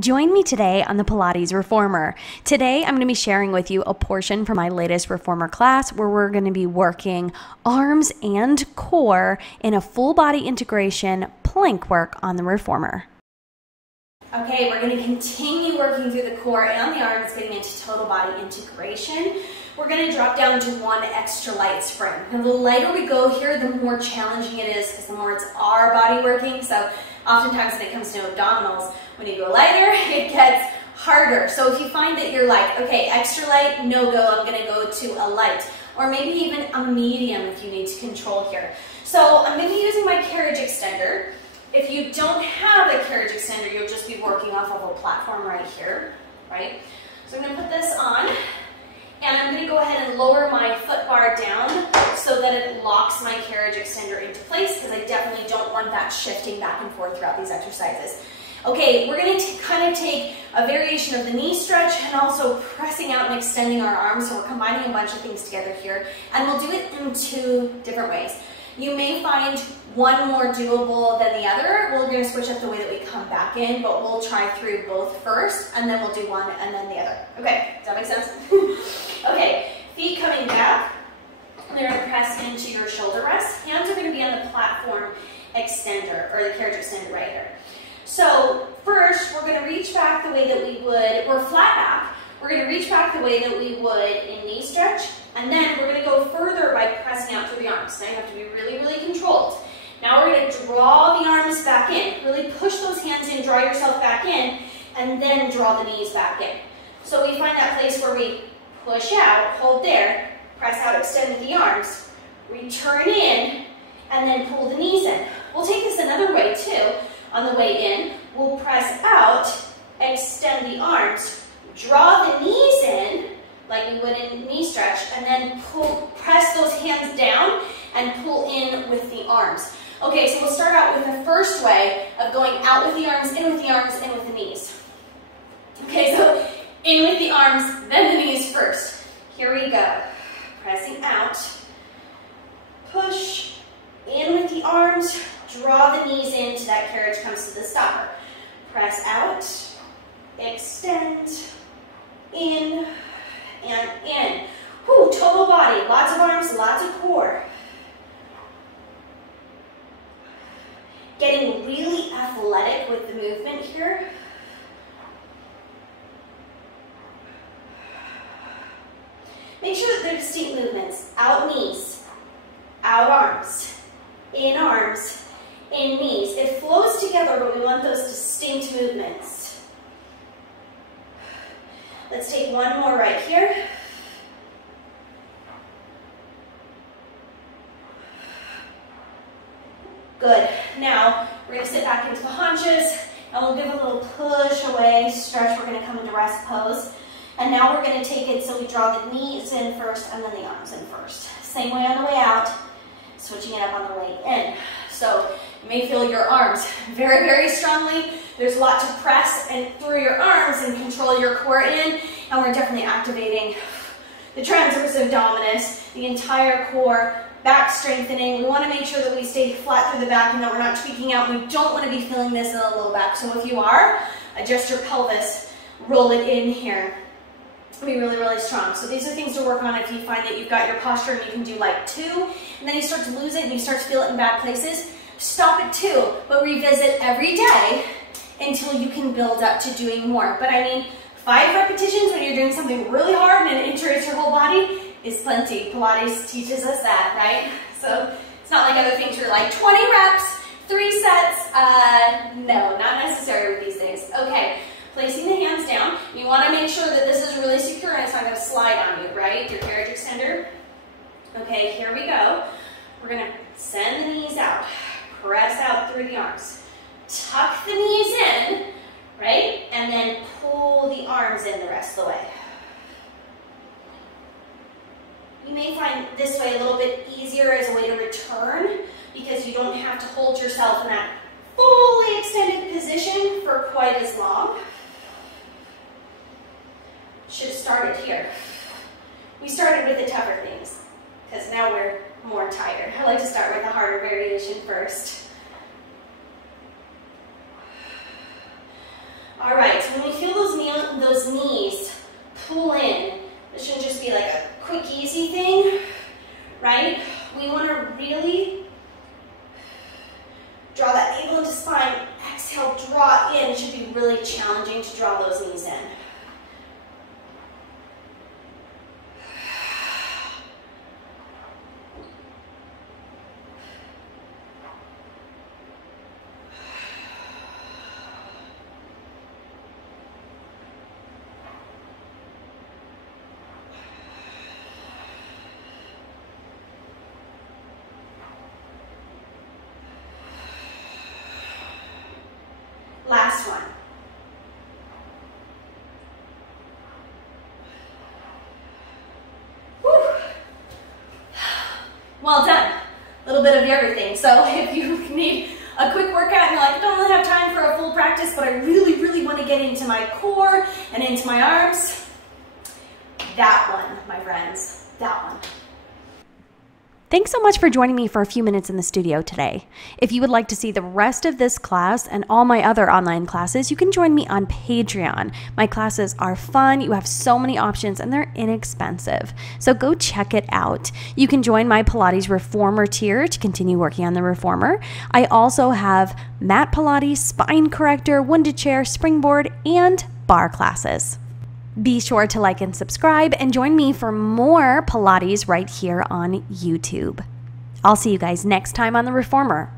Join me today on the Pilates Reformer. Today, I'm going to be sharing with you a portion from my latest Reformer class where we're going to be working arms and core in a full body integration plank work on the Reformer. Okay, we're going to continue working through the core and the arms, getting into total body integration. We're going to drop down to one extra light spring. And the lighter we go here, the more challenging it is because the more it's our body working. So oftentimes when it comes to abdominals, when you go lighter, it gets harder. So if you find that you're like, okay, extra light, no go, I'm going to go to a light. Or maybe even a medium if you need to control here. So I'm going to be using my carriage extender. If you don't have a carriage extender, you'll just be working off of a platform right here, right? So I'm going to put this on, and I'm going to go ahead and lower my foot bar down so that it locks my carriage extender into place, because I definitely don't want that shifting back and forth throughout these exercises. Okay, we're going to kind of take a variation of the knee stretch and also pressing out and extending our arms. So we're combining a bunch of things together here, and we'll do it in two different ways. You may find one more doable than the other. We're going to switch up the way that we come back in, but we'll try through both first, and then we'll do one and then the other. Okay, does that make sense? Okay, feet coming back. They're going to press into your shoulder rest. Hands are going to be on the platform extender, or the carriage extender right here. So first, we're going to reach back the way that we would, we're flat back. We're going to reach back the way that we would in knee stretch, and then we're going to go further by pressing out through the arms. Now you have to be really, really controlled. Now we're going to draw the arms back in. Really push those hands in, draw yourself back in, and then draw the knees back in. So we find that place where we push out, hold there, press out, extend with the arms, return in, and then pull the knees in. We'll take this another way too. On the way in, we'll press out, extend the arms, draw the knees in, like we would in knee stretch, and then press those hands down and pull in with the arms. Okay, so we'll start out with the first way of going out with the arms, in with the arms, in with the knees. Okay, so in with the arms, then the knees first. Here we go. Pressing out, push, in with the arms, draw the knees in till that carriage comes to the stopper. Press out, extend, in, and in. Whew, total body, lots of arms, lots of core. Getting really athletic with the movement here. Make sure that they're distinct movements. Out knees, out arms, in knees. It flows together, but we want those distinct movements. Let's take one more right here. Good. Now, we're going to sit back into the haunches, and we'll give a little push away, stretch. We're going to come into rest pose. And now we're going to take it so we draw the knees in first and then the arms in first. Same way on the way out, switching it up on the way in. So you may feel your arms very, very strongly. There's a lot to press and through your arms and control your core in. And we're definitely activating the transverse abdominis, the entire core, back strengthening. We want to make sure that we stay flat through the back and that we're not tweaking out. We don't want to be feeling this in the low back. So if you are, adjust your pelvis, roll it in here. Be really, really strong. So these are things to work on if you find that you've got your posture and you can do like 2, and then you start to lose it and you start to feel it in bad places. Stop at 2, but revisit every day until you can build up to doing more. But I mean, 5 repetitions when you're doing something really hard and it integrates your whole body is plenty. Pilates teaches us that, right? So it's not like other things. You're like 20 reps, 3 sets. No, not necessary with these things. Okay. Placing the hands down, you want to make sure that this is really secure and it's not going to slide on you, right? Your carriage extender. Okay, here we go. We're going to send the knees out, press out through the arms. Tuck the knees in, right? And then pull the arms in the rest of the way. You may find this way a little bit easier as a way to return because you don't have to hold yourself in that fully extended position for quite as long. Should have started here. We started with the tougher things because now we're more tired. I like to start with a harder variation first. All right, so when we feel those knees pull in, this shouldn't just be like a quick, easy thing, right? We want to really draw that navel into spine. Exhale, draw in. It should be really challenging to draw those knees in. Last one. Whew. Well done. A little bit of everything. So if you need a quick workout and you're like, I don't really have time for a full practice, but I really, really want to get into my core and into my arms, that one, my friends, that one. Thanks so much for joining me for a few minutes in the studio today. If you would like to see the rest of this class and all my other online classes, you can join me on Patreon. My classes are fun, you have so many options, and they're inexpensive. So go check it out. You can join my Pilates Reformer tier to continue working on the Reformer. I also have mat Pilates, spine corrector, Wunda chair, springboard, and bar classes. Be sure to like and subscribe and join me for more Pilates right here on YouTube. I'll see you guys next time on The Reformer.